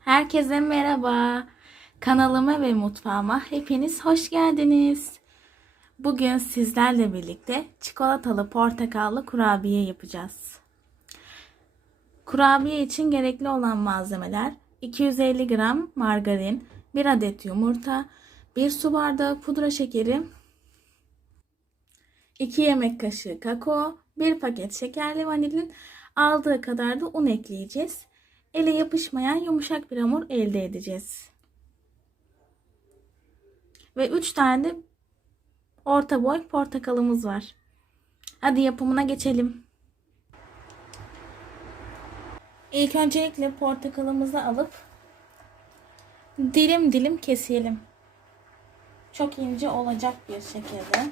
Herkese merhaba. Kanalıma ve mutfağıma hepiniz hoş geldiniz. Bugün sizlerle birlikte çikolatalı portakallı kurabiye yapacağız. Kurabiye için gerekli olan malzemeler 250 gram margarin, 1 adet yumurta, 1 su bardağı pudra şekeri, 2 yemek kaşığı kakao, 1 paket şekerli vanilin, aldığı kadar da un ekleyeceğiz. Ele yapışmayan yumuşak bir hamur elde edeceğiz. Ve 3 tane de orta boy portakalımız var. Hadi yapımına geçelim. İlk öncelikle portakalımızı alıp dilim dilim keselim. Çok ince olacak bir şekilde.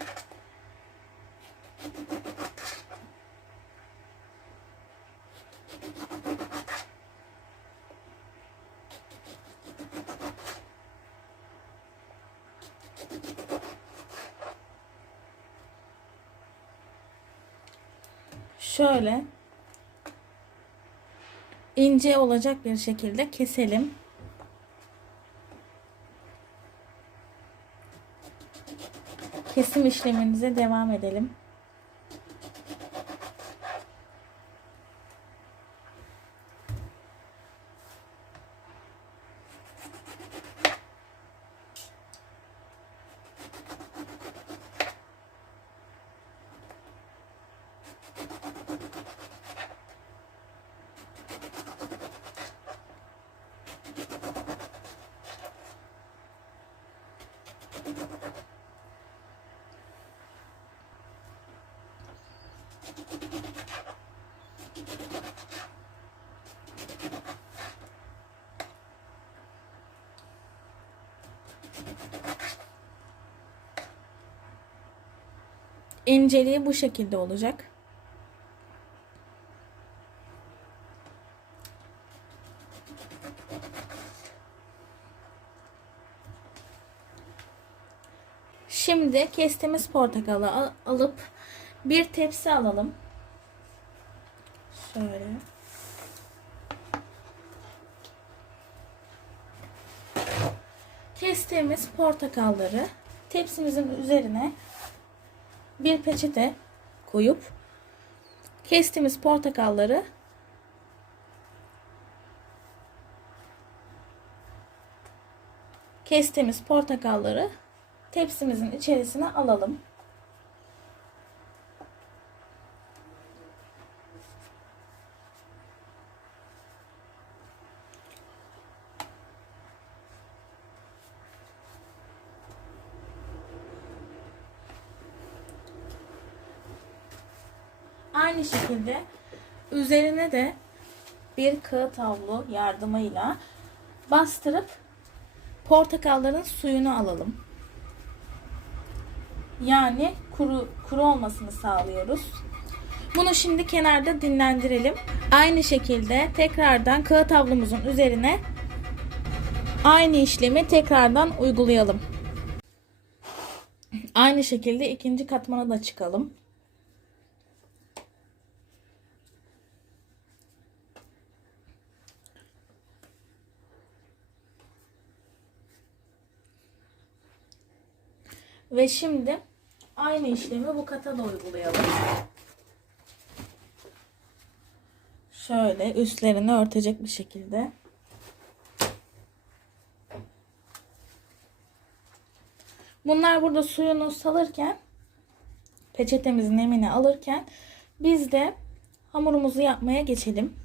Şöyle ince olacak bir şekilde keselim. Kesim işlemimize devam edelim. İnceliği bu şekilde olacak. Şimdi kestiğimiz portakalı al- alıp bir tepsi alalım. Şöyle. Kestiğimiz portakalları tepsimizin üzerine bir peçete koyup kestiğimiz portakalları kestiğimiz portakalları tepsimizin içerisine alalım. Aynı şekilde üzerine de bir kağıt havlu yardımıyla bastırıp portakalların suyunu alalım. Yani kuru kuru olmasını sağlıyoruz. Bunu şimdi kenarda dinlendirelim. Aynı şekilde tekrardan kağıt havlumuzun üzerine aynı işlemi tekrardan uygulayalım. Aynı şekilde ikinci katmana da çıkalım. Ve şimdi aynı işlemi bu kata da uygulayalım. Şöyle üstlerini örtecek bir şekilde. Bunlar burada suyunu salırken peçetemizin nemini alırken biz de hamurumuzu yapmaya geçelim.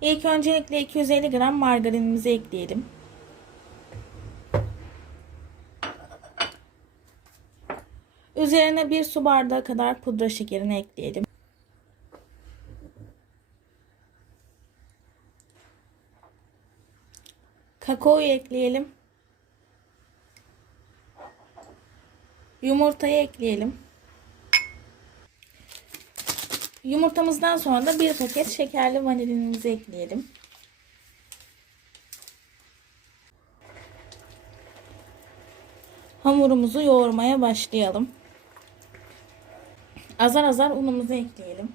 İlk öncelikle 250 gram margarinimizi ekleyelim. Üzerine bir su bardağı kadar pudra şekerini ekleyelim. Kakaoyu ekleyelim. Yumurtayı ekleyelim. Yumurtamızdan sonra da bir paket şekerli vanilinimizi ekleyelim. Hamurumuzu yoğurmaya başlayalım. Azar azar unumuzu ekleyelim.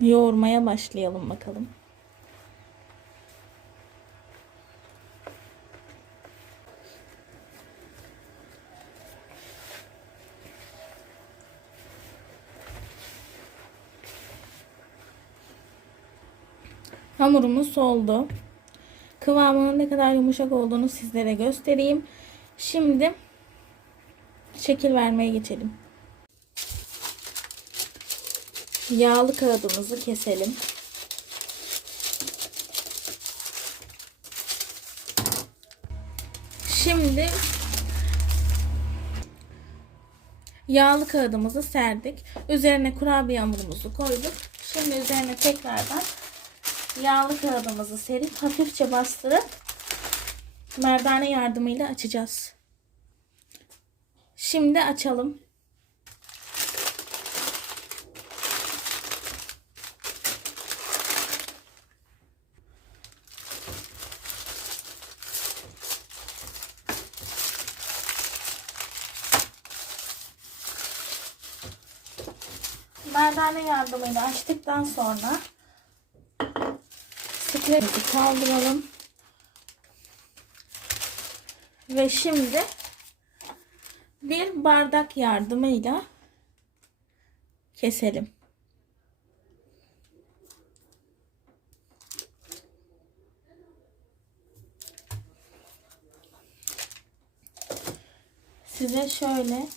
yoğurmaya başlayalım bakalım. Hamurumuz soldu. Kıvamının ne kadar yumuşak olduğunu sizlere göstereyim. Şimdi şekil vermeye geçelim. Yağlı kağıdımızı keselim. Şimdi yağlı kağıdımızı serdik. Üzerine kurabiye hamurumuzu koyduk. Şimdi üzerine tekrardan yağlı kağıdımızı serip hafifçe bastırıp merdane yardımıyla açacağız. Şimdi açalım. Merdane yardımıyla açtıktan sonra sıkıntı kaldıralım. Ve şimdi bir bardak yardımıyla keselim. Size şöyle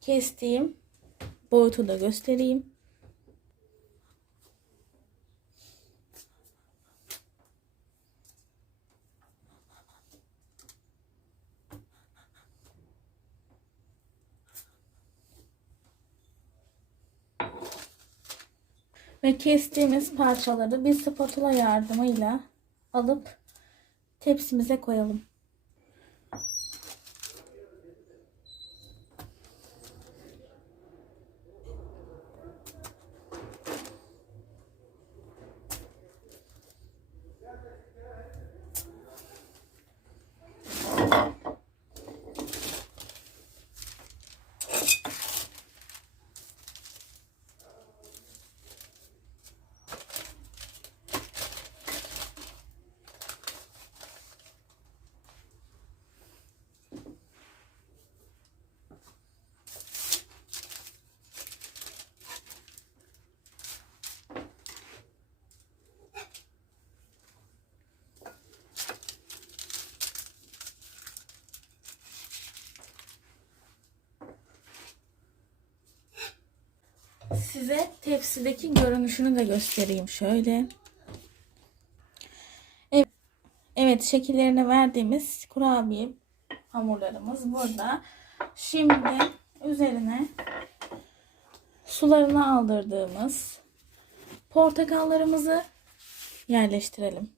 kestiğim boyutu da göstereyim. Ve kestiğimiz parçaları bir spatula yardımıyla alıp tepsimize koyalım. Size tepsideki görünüşünü de göstereyim şöyle. Evet, evet şekillerini verdiğimiz kurabiye hamurlarımız burada. Şimdi üzerine sularını aldırdığımız portakallarımızı yerleştirelim.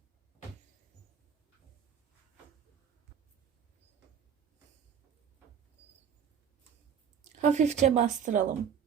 Hafifçe bastıralım.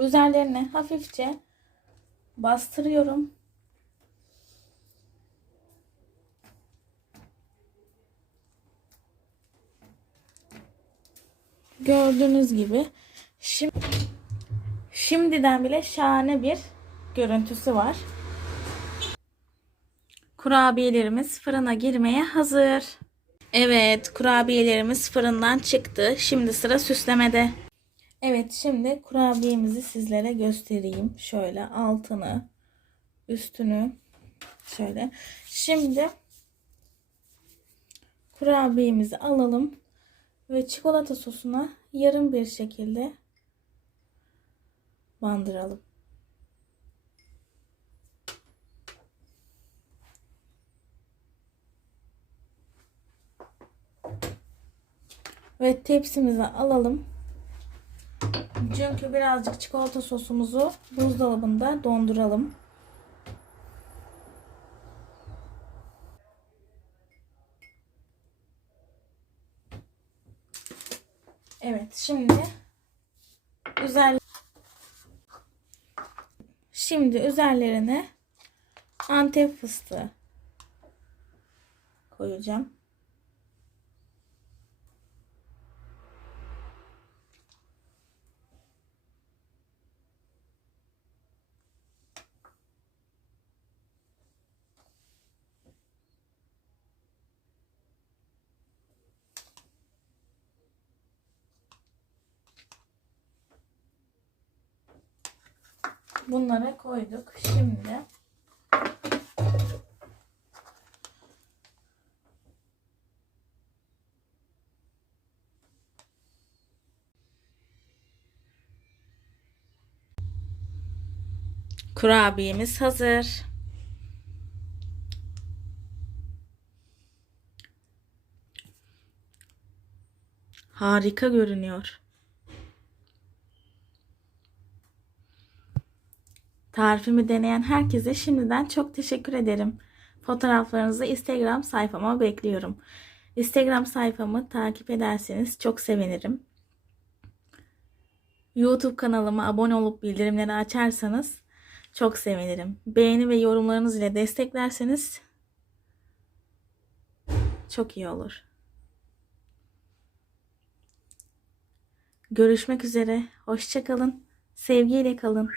Üzerlerine hafifçe bastırıyorum. Gördüğünüz gibi şimdi şimdiden bile şahane bir görüntüsü var. Kurabiyelerimiz fırına girmeye hazır. Evet, kurabiyelerimiz fırından çıktı. Şimdi sıra süslemede. Evet şimdi kurabiyemizi sizlere göstereyim. Şöyle altını üstünü şöyle. Şimdi kurabiyemizi alalım ve çikolata sosuna yarım bir şekilde bandıralım. Ve tepsimize alalım. Çünkü birazcık çikolata sosumuzu buzdolabında donduralım. Evet, şimdi üzer Şimdi üzerlerine Antep fıstığı koyacağım. Bunlara koyduk. Şimdi kurabiyemiz hazır. Harika görünüyor. Tarifimi deneyen herkese şimdiden çok teşekkür ederim. Fotoğraflarınızı Instagram sayfama bekliyorum. Instagram sayfamı takip ederseniz çok sevinirim. YouTube kanalıma abone olup bildirimleri açarsanız çok sevinirim. Beğeni ve yorumlarınız ile desteklerseniz çok iyi olur. Görüşmek üzere. Hoşçakalın. Sevgiyle kalın.